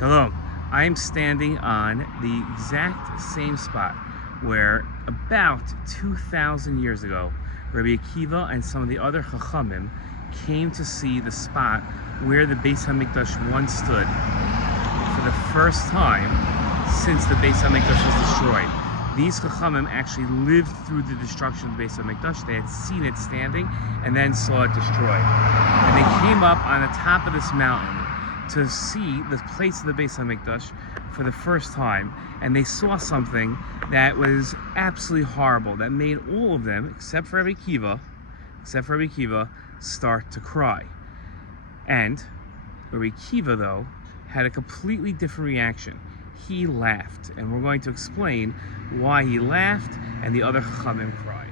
Shalom. I am standing on the exact same spot where about 2,000 years ago, Rabbi Akiva and some of the other Chachamim came to see the spot where the Beis HaMikdash once stood for the first time since the Beis HaMikdash was destroyed. These Chachamim actually lived through the destruction of the Beis HaMikdash. They had seen it standing and then saw it destroyed. And they came up on the top of this mountain to see the place of the Beis HaMikdash for the first time, and they saw something that was absolutely horrible, that made all of them, except for Rabbi Akiva, start to cry. And Rabbi Akiva, though, had a completely different reaction. He laughed, and we're going to explain why he laughed and the other Chachamim cried.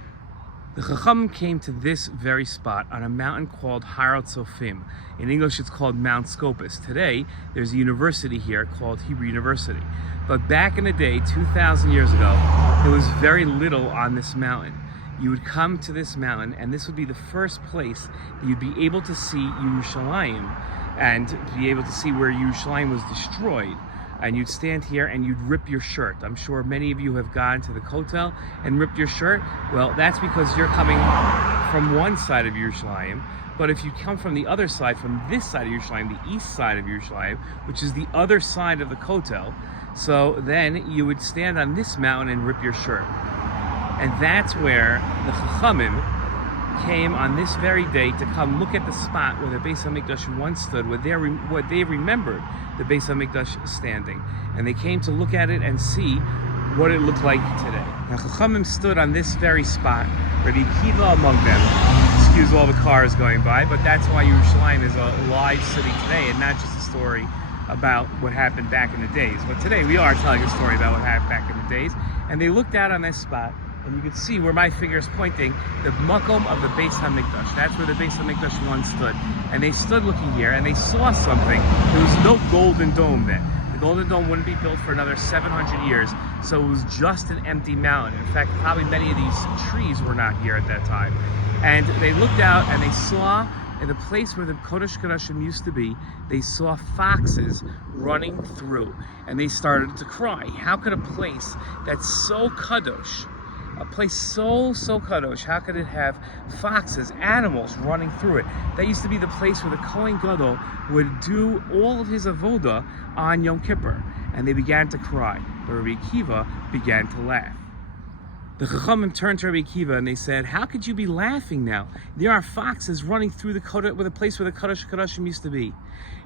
The Chachamim came to this very spot on a mountain called Har Tzofim. In English, it's called Mount Scopus. Today, there's a university here called Hebrew University. But back in the day, 2,000 years ago, there was very little on this mountain. You would come to this mountain, and this would be the first place that you'd be able to see Yerushalayim and be able to see where Yerushalayim was destroyed. And you'd stand here and you'd rip your shirt. I'm sure many of you have gone to the Kotel and ripped your shirt. Well, that's because you're coming from one side of Yerushalayim. But if you come from the other side, from this side of Yerushalayim, the east side of Yerushalayim, which is the other side of the Kotel, so then you would stand on this mountain and rip your shirt. And that's where the Chachamim came on this very day to come look at the spot where the Beis HaMikdash once stood, what they remembered the Beis HaMikdash standing. And they came to look at it and see what it looked like today. Now Chachamim stood on this very spot, Rabbi Akiva among them. Excuse all the cars going by, but that's why Yerushalayim is a live city today and not just a story about what happened back in the days. But today we are telling a story about what happened back in the days. And they looked out on this spot, and you can see where my finger is pointing, the makom of the Beis HaMikdash. That's where the Beis HaMikdash once stood. And they stood looking here, and they saw something. There was no golden dome then. The golden dome wouldn't be built for another 700 years, so it was just an empty mountain. In fact, probably many of these trees were not here at that time. And they looked out, and they saw, in the place where the Kodesh Kodashim used to be, they saw foxes running through. And they started to cry. How could a place that's so kadosh, a place so kadosh, how could it have foxes, animals running through it? That used to be the place where the Kohen Gadol would do all of his avoda on Yom Kippur. And they began to cry. But Rabbi Akiva began to laugh. The Chachamim turned to Rabbi Akiva and they said, how could you be laughing now? There are foxes running through the Kodesh, with a place where the Kodesh Kodashim used to be.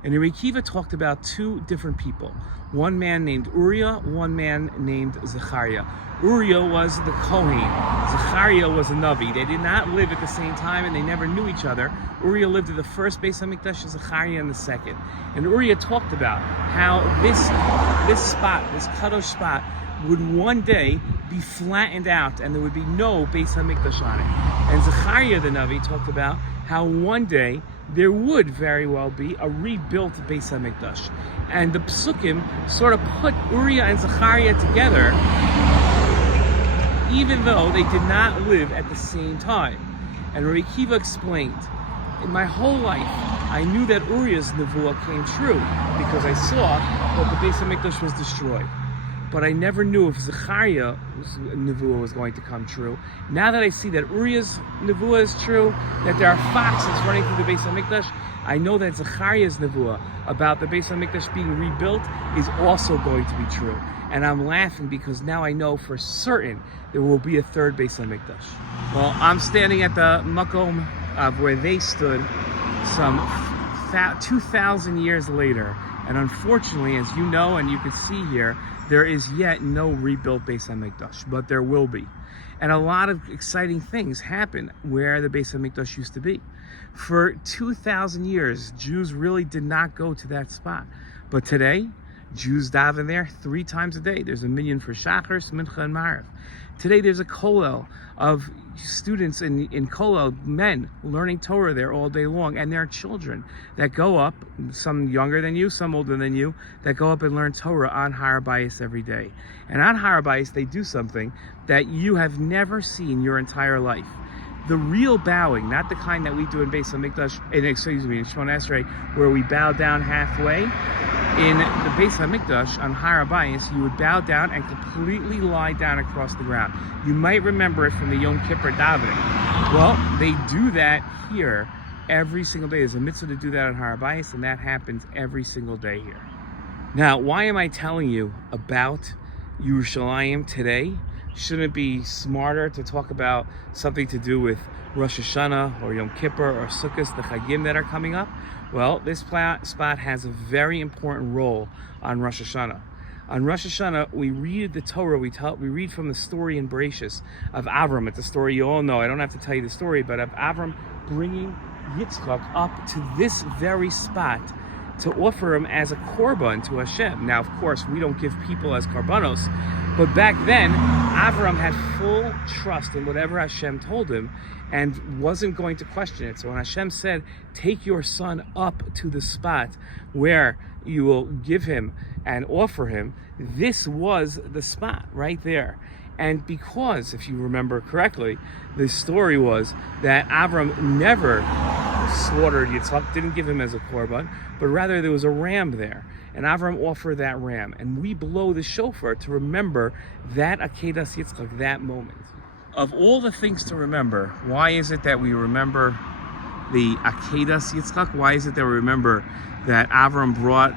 And Rabbi Akiva talked about two different people. One man named Uriah, one man named Zechariah. Uriah was the Kohen. Zechariah was a Navi. They did not live at the same time and they never knew each other. Uriah lived at the first Beis HaMikdash and Zechariah in the second. And Uriah talked about how this spot, this Kadosh spot, would one day be flattened out and there would be no Beis HaMikdash on it. And Zechariah the Navi talked about how one day there would very well be a rebuilt Beis HaMikdash. And the Psukim sort of put Uriah and Zechariah together, even though they did not live at the same time. And Rabbi Akiva explained, in my whole life, I knew that Uriah's nevuah came true because I saw that the Beis HaMikdash was destroyed. But I never knew if Zechariah's nevuah was going to come true. Now that I see that Uriah's nevuah is true, that there are foxes running through the Beis HaMikdash, I know that Zechariah's nevuah about the Beis HaMikdash being rebuilt is also going to be true. And I'm laughing because now I know for certain there will be a third Beis HaMikdash. Well, I'm standing at the makom of where they stood some 2,000 years later. And unfortunately, as you know and you can see here, there is yet no rebuilt Beis HaMikdash, but there will be. And a lot of exciting things happen where the Beis HaMikdash used to be. For 2,000 years, Jews really did not go to that spot. But today, Jews daven there 3 times a day. There's a minyan for Shachar, Mincha, and Maariv. Today there's a kollel of students in kollel, men, learning Torah there all day long. And there are children that go up, some younger than you, some older than you, that go up and learn Torah on Har Bayis every day. And on Har Bayis they do something that you have never seen your entire life. The real bowing, not the kind that we do in Beis HaMikdash, in Shemona Esrei, where we bow down halfway. In the Beis HaMikdash, on Har HaBayis, you would bow down and completely lie down across the ground. You might remember it from the Yom Kippur davening. Well, they do that here every single day. There's a mitzvah to do that on Har HaBayis, and that happens every single day here. Now, why am I telling you about Yerushalayim today? Shouldn't it be smarter to talk about something to do with Rosh Hashanah or Yom Kippur or Sukkot, the Chagim that are coming up? Well, this spot has a very important role on Rosh Hashanah. On Rosh Hashanah, we read the Torah, we read from the story in Bereshis of Avram. It's a story you all know. I don't have to tell you the story, but of Avram bringing Yitzchak up to this very spot to offer him as a korban to Hashem. Now, of course, we don't give people as korbanos, but back then, Avram had full trust in whatever Hashem told him and wasn't going to question it. So when Hashem said, take your son up to the spot where you will give him and offer him, this was the spot right there. And because, if you remember correctly, the story was that Avram never slaughtered Yitzchak, didn't give him as a korban, but rather there was a ram there. And Avram offered that ram. And we blow the shofar to remember that Akedas Yitzchak, that moment. Of all the things to remember, why is it that we remember the Akedas Yitzchak? Why is it that we remember that Avram brought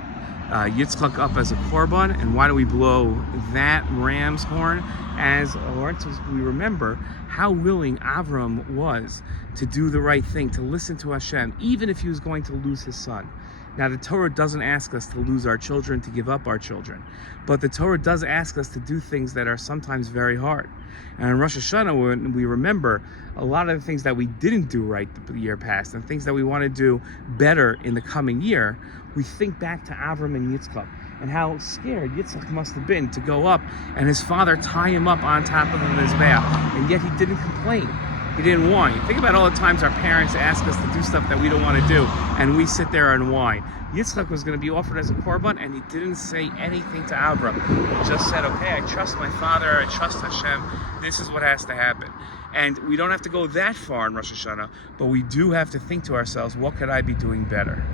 Yitzchak up as a korban? And why do we blow that ram's horn as a horn? So we remember how willing Avram was to do the right thing, to listen to Hashem, even if he was going to lose his son. Now, the Torah doesn't ask us to lose our children, to give up our children. But the Torah does ask us to do things that are sometimes very hard. And in Rosh Hashanah, when we remember a lot of the things that we didn't do right the year past and things that we want to do better in the coming year, we think back to Avram and Yitzchak and how scared Yitzchak must have been to go up and his father tie him up on top of the Mizbeach, and yet he didn't complain. He didn't whine. Think about all the times our parents ask us to do stuff that we don't want to do, and we sit there and whine. Yitzchak was going to be offered as a korban, and he didn't say anything to Avram. He just said, okay, I trust my father, I trust Hashem, this is what has to happen. And we don't have to go that far in Rosh Hashanah, but we do have to think to ourselves, what could I be doing better?